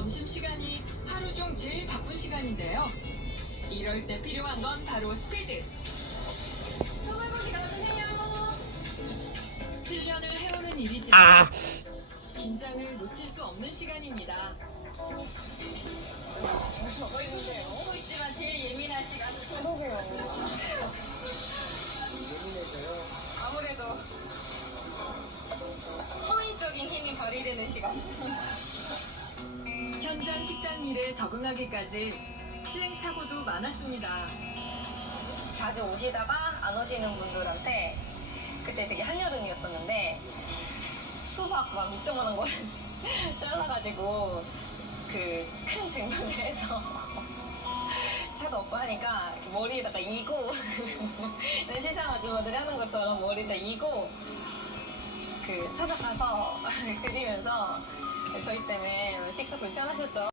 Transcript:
점심시간이 하루 중 제일 바쁜 시간인데요. 이럴 때 필요한 건 바로 스피드. 7년을 해오는 일이지만 긴장을 놓칠 수 없는 시간입니다. 저거 있는데요. 또 있지만 제일 예민한 시간. 그러게요. 예민해져요. 아무래도 성인적인 힘이 발휘되는 시간. 현장 식당 일에 적응하기까지 시행착오도 많았습니다. 자주 오시다가 안 오시는 분들한테 그때 되게 한여름이었었는데 수박 막 6.5원 거 잘라가지고 그 큰 쟁반을 해서 차도 없고 하니까 머리에다가 이고 시장 아줌마들이 하는 것처럼 머리에다 이고 그 찾아가서 그리면서 저희 때문에 식사 불편하셨죠?